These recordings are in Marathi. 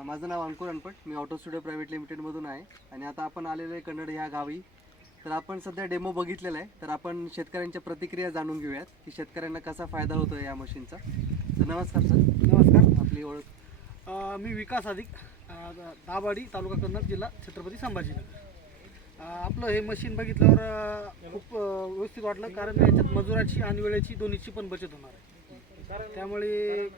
माझं नाव अंकुर अनपट, मी ऑटो स्टुडिओ प्रायव्हेट लिमिटेडमधून आहे आणि आता आपण आलेलो आहे कन्नड ह्या गावी. तर आपण सध्या डेमो बघितलेला आहे, तर आपण शेतकऱ्यांच्या प्रतिक्रिया जाणून घेऊयात की शेतकऱ्यांना कसा फायदा होतो या मशीनचा. तर नमस्कार सर. नमस्कार. आपली ओळख? मी विकास अधिक, दाभाडी, तालुका कन्नड, जिल्हा छत्रपती संभाजीनगर. आपलं हे मशीन बघितल्यावर खूप व्यवस्थित वाटलं, कारण याच्यात मजुराची आणि वेळेची दोन्हीची पण बचत होणार आहे. त्यामुळे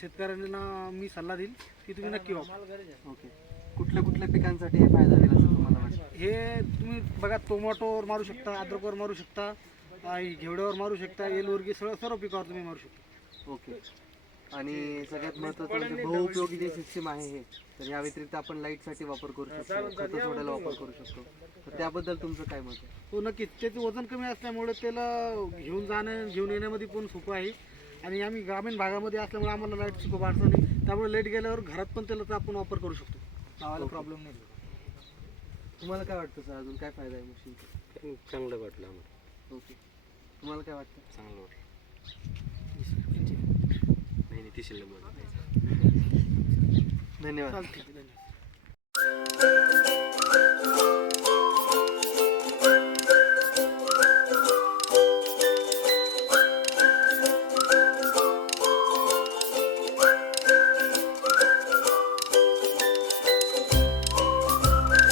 शेतकऱ्यांना मी सल्ला देईल की तुम्ही नक्की वापरा. ओके. कुठल्या कुठल्या पिकांसाठी हे फायदा होईल असं तुम्हाला वाटतं? हे तुम्ही बघा, टोमॅटोवर मारू शकता, अद्रकवर मारू शकता, घेवड्यावर मारू शकता, एलवर्गी सर्व पिकावर तुम्ही मारू शकता. ओके. आणि सगळ्यात महत्त्वाचं म्हणजे बहुउपयोगी जी सिस्टीम आहे हे, तर या व्यतिरिक्त आपण लाईटसाठी वापर करू शकतो, खतं सोडायला वापर करू शकतो. तर त्याबद्दल तुमचं काय मत आहे? हो, नक्कीच. त्याचं वजन कमी असल्यामुळे त्याला घेऊन येण्यामध्ये पण सोपं आहे. आणि आम्ही ग्रामीण भागामध्ये असल्यामुळे आम्हाला लाईटची खूप अडचण नाही. त्यामुळे लाईट गेल्यावर घरात पण त्याला आपण वापर करू शकतो, लावायला प्रॉब्लेम नाही. तुम्हाला काय वाटतं सर, अजून काय फायदा आहे मशीनचा? चांगलं वाटलं आम्हाला. ओके. तुम्हाला काय वाटतं? चांगलं वाटलं. नाही ती शिल्लक धन्यवाद. चालते. धन्यवाद.